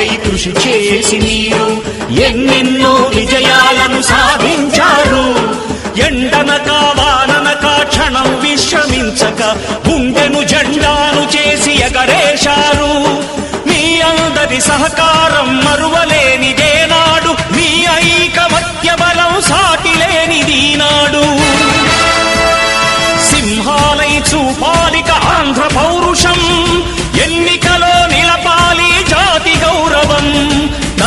కై కృషి చేసి మీరు ఎన్నెన్నో విజయాలను సాధించారు. ఎండనక వాననక క్షణం విశ్రమించక గుండెను జెండాను చేసి ఎగరేశారు. మీ అందరి సహకారం మరువలేనిదేనాడు మీ ఐకమత్య బలం సాటి లేనిది సింహాలై చూపాలిక ఆంధ్ర పౌరుషం ఎన్నిక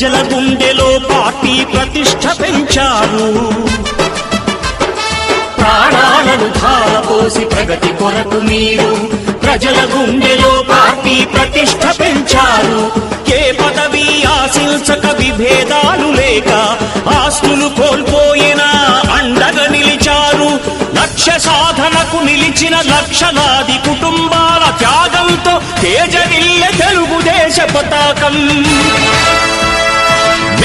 ప్రజల గుండెలో పార్టీ ప్రతిష్ట పెంచారు. ప్రాణాలను ధారపోసి ప్రగతి కొరకు మీరు ప్రజల గుండెలో పార్టీ ప్రతిష్ట పెంచారు. ఏ పదవి ఆశించక విభేదాలు లేక ఆస్తులు కోల్పోయినా అండగా నిలిచారు. లక్ష్య సాధనకు నిలిచిన లక్షలాది కుటుంబాల త్యాగంతో తేజరిల్లె తెలుగుదేశ పతాకం.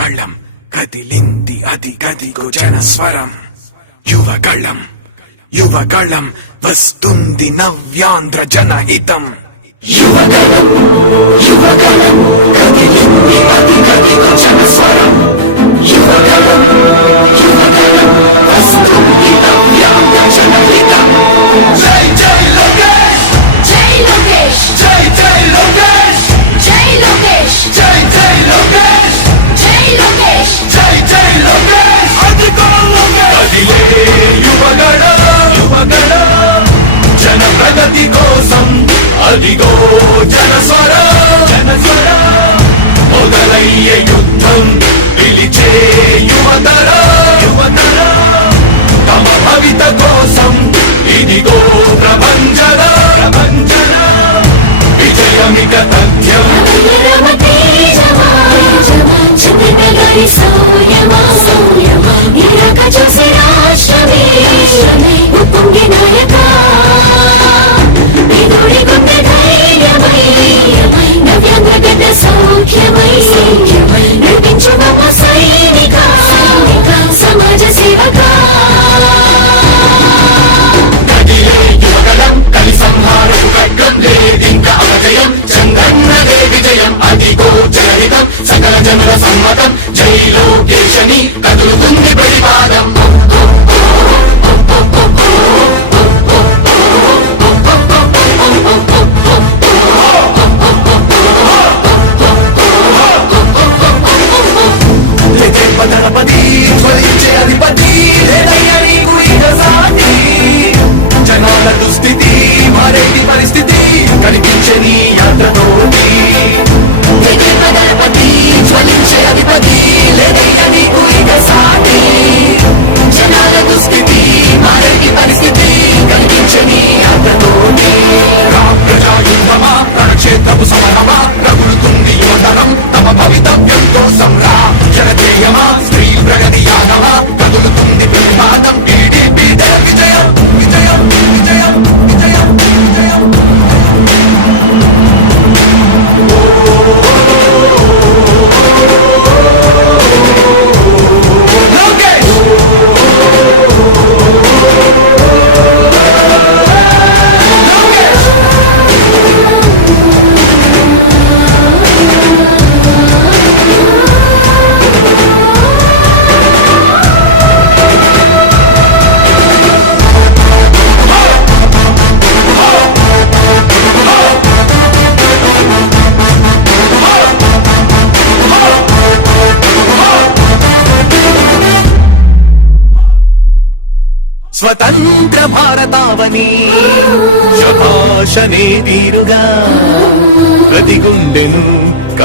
యువగళం కదిలింది అది గదిగో జనస్వరం. యువగళం యువగళం వస్తుంది నవ్యాంధ్ర జనహితం. యువగళం యువగళం కదిలింది అది గదిగో జనస్వరం. యువగళం యువగళం వస్తుంది నవ్యాంధ్ర జనహితం. జై జై లోకేష్! జై లోకేష్!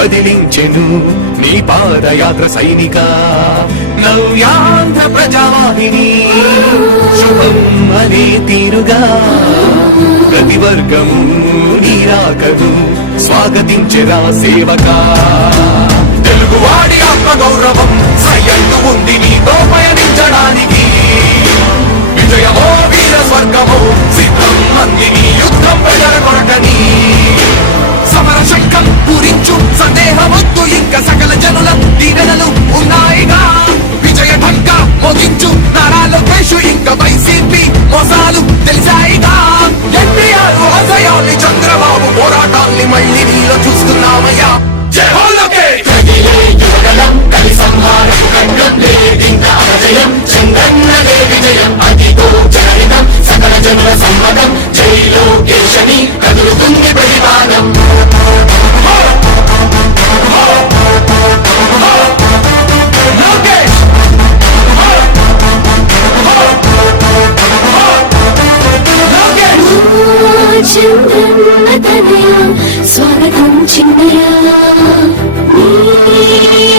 కదిలించెను నీ పాదయాత్ర సైనిక నవ్యాంధ్ర ప్రజావాహిని. శుభం అనే తీరుగా. ప్రతి వర్గము నీరాకను స్వాగతించెరా సేవక. తెలుగువాడి ఆత్మ గౌరవం సయ్యంటు ఉంది నీతో పయనించడానికి విజయమో వీర స్వర్గమో సిద్ధం అందిని యుద్ధం ప్రజలకు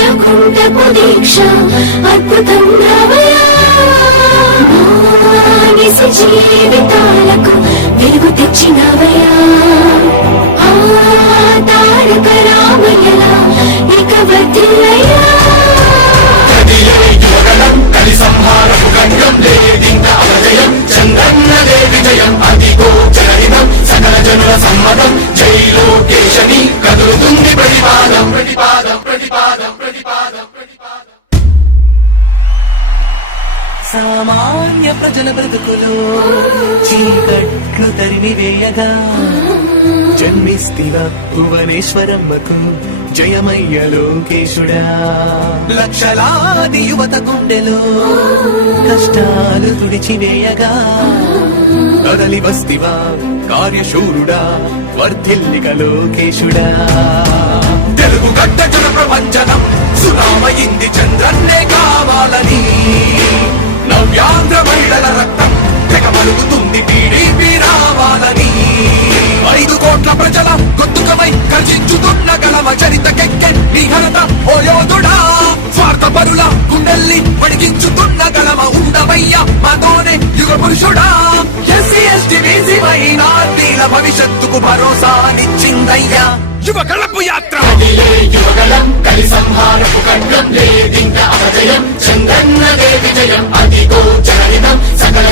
చిన్నయ దీక్ష అద్భుతం రావయ జీవితాలకు వెలుగు తెచ్చినవయా. తారక రామయ్యలా ఇక సంహారపు అపజయం చంద్రన్నదే విజయం అదిగో ప్రజల సమ్మతం. జై లోకేశని కదులుతుంది ప్రతిపాదం. ప్రతిపాదం ప్రతిపాదం ప్రతిపాదం ప్రతిపాదం. సామాన్య ప్రజల బ్రతుకులో చీకట్లు తరిమి వేయగా. జన్మిస్తివ భువనేశ్వరమ్మకు జయమయ్య లోకేశుడా. లక్షలాది యువత గుండెలో కష్టాలు తుడిచివేయగా. కదలి వస్తివా కార్యశూరుడా వర్ధిల్లిక లోకేశుడా. తెలుగు గడ్డ జన ప్రపంచనం సునామయింది చంద్రన్నే కావాలని. నవ్యాంధ్ర మహిళల రక్తం తెగ మలుగుతుంది టీడీపీ రావాలని. ఐదు కోట్ల ప్రజల గొంతుకమై కర్జించుతున్న గలవ చరితకెక్కె నీ ఘనత ఓ యోధుడా. స్వార్థ పరుల గుండెల్ని వణికించుతున్న గలవ ఉండవయ్య మాతోనే యుగ పురుషుడా. ఎస్సీ ఎస్టీ బీసీ మైనార్టీల భవిష్యత్తుకు భరోసానిచ్చిందయ్యా యువ కళపు యాత్ర. యువగలం కలి సంహారపు ఖడ్గం లేదింక అపజయం చంద్రన్నదే విజయం సకల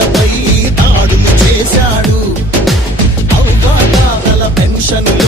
బతుకులపై దాడులు చేశాడు. అవగాదాతల పెన్షన్లు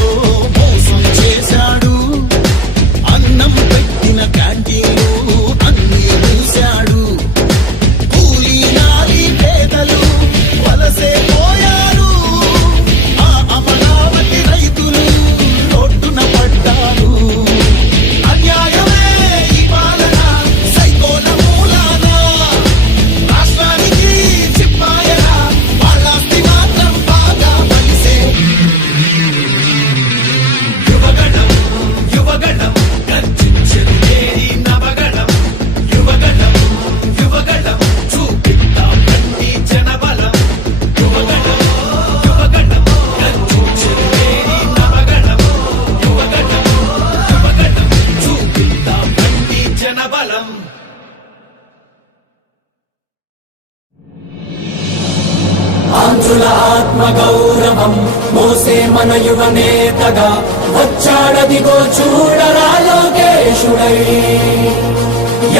నేతగా వచ్చాడదిగో చూడరా లోకేశుడై.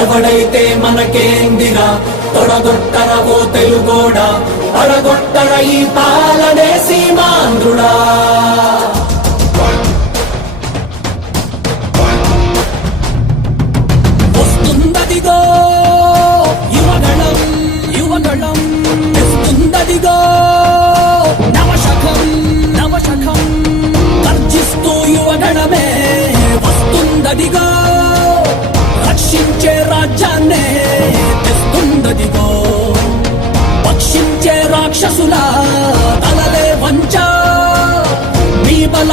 ఎవడైతే మనకేందిరా తొడగొట్టర ఓ తెలుగోడా పడగొట్టర ఈ పాలనే సీమాంధ్రుడా. వస్తుందదిగో యువగణం యువగణం వస్తుందదిగో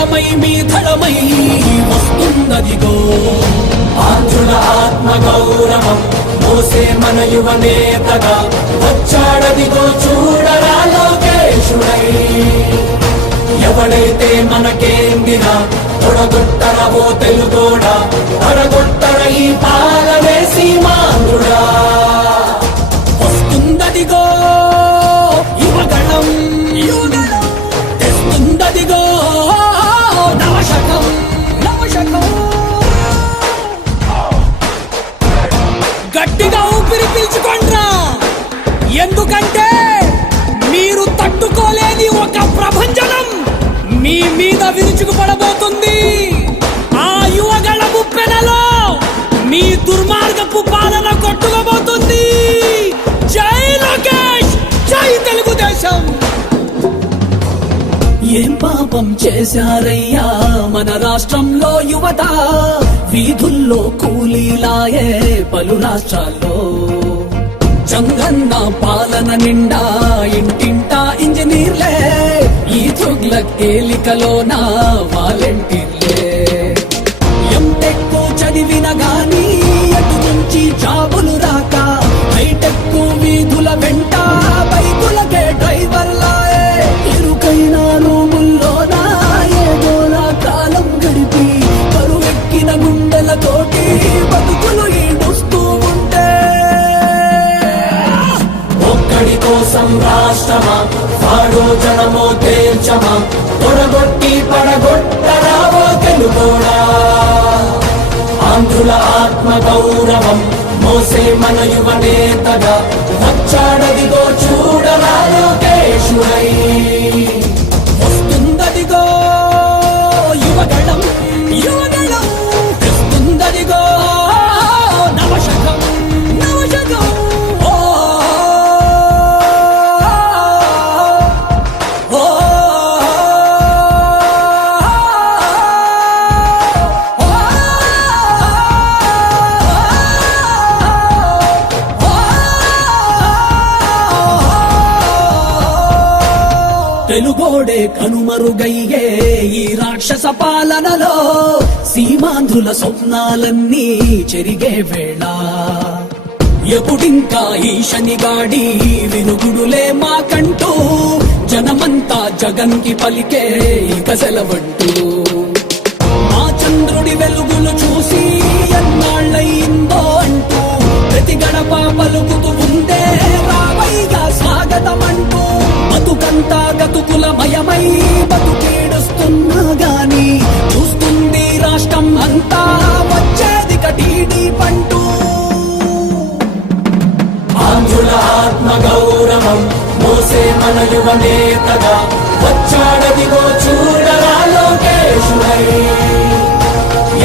మీ మీ ధడమై వస్తుందదిగో ఆంధ్రుల ఆత్మ గౌరవం మోసే మన యువ నేతగా వచ్చాడదిగో చూడరా లోకేశుడై. ఎవడైతే మనకేందినా పొడగొట్టరవో తెలుగోడా పొడగొట్టర ఈ పాలనే సీమాంధ్రుడా. వస్తుందదిగో యువగణం యువగణం. గట్టిగా ఊపిరి పీల్చుకోండ్రా. ఎందుకంటే మీరు తట్టుకోలేని ఒక ప్రభంజనం మీ మీద విరుచుకుపడబోతుంది. ఆ యువగళ ముప్పెనలో మీ దుర్మార్గపు పాలన కొట్టుకోబోతుంది ఏం పాపం చేశారయ్యా? మన రాష్ట్రంలో యువత వీధుల్లో కూలీలాయే పలు రాష్ట్రాల్లో. చంగన్న పాలన నిండా ఇంటింటా ఇంజనీర్లే ఈ తుగ్ల నా వాలంటీర్లే. ఎంటెక్ చదివిన గాని ఎటు నుంచి ఆంధ్రుల ఆత్మ గౌరవం మోసే మన యువ నేతగా వచ్చాడదిగో చూడరా లోకేశుడై తోడే కనుమరుగయ్యే ఈ రాక్షస పాలనలో సీమాంధ్రుల స్వప్నాలన్నీ చెరిగే వేళ. ఎప్పుడింకా ఈ శనిగాడి వినుగుడులే మాకంటూ జనమంతా జగన్కి పలికే ఇక సెలవంటూ మా చంద్రుడి వెలుగులు చూసి ఎన్నాళ్ళయిందో అంటూ ప్రతి గడప పలుకుతూ ఉందే రావయ్యా స్వాగతమంటూ. అంటూ గతుకుల గతుకులమయమై బతుకేడుస్తున్నా గాని చూస్తుంది రాష్ట్రం అంతా వచ్చేది కటీడీ పంటూ. ఆంధ్రుల ఆత్మ గౌరవం మోసే మన యువ నేతగా వచ్చాడదిగో చూడరా లోకేశుడై.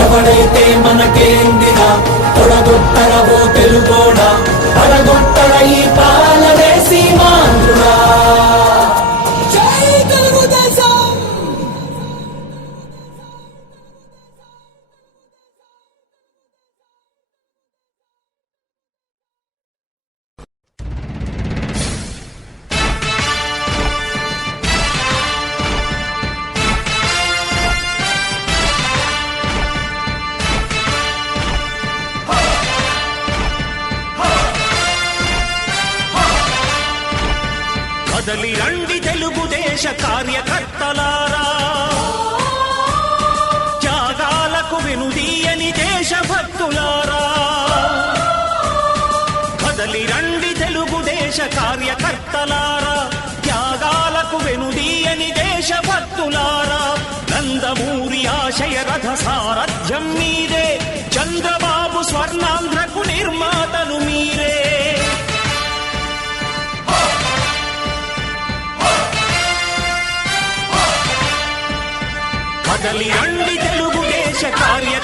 ఎవడైతే మనకేందిగా తొడగొట్టరవో తెలుగోడా పడగొట్టర ఈ పాలనే సీమాంధ్రుడా. సారథ్యం మీరే చంద్రబాబు స్వర్ణాంధ్రకు నిర్మాతలు మీరే. కదలి అండి తెలుగుదేశ కార్యకర్తలారా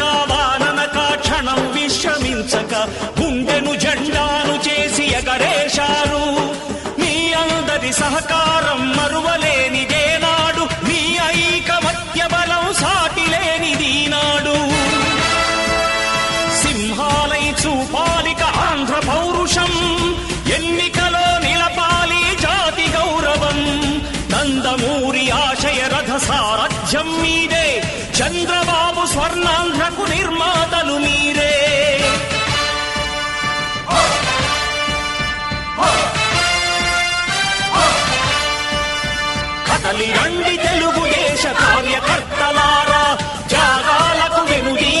కదలి రండి తెలుగుదేశ కార్యకర్తలారా త్యాగాలకు వెనుదీయని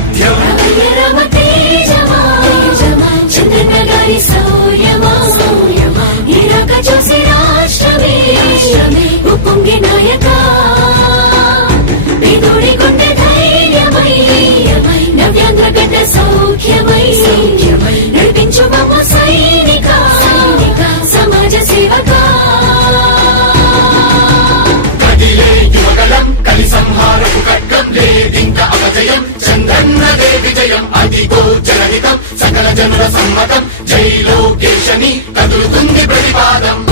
చంద్రన్నదే అదిగో జనహితం సకల జనుల సమ్మతం జై లోకేశని కదులుతుంది ప్రతిపాదం.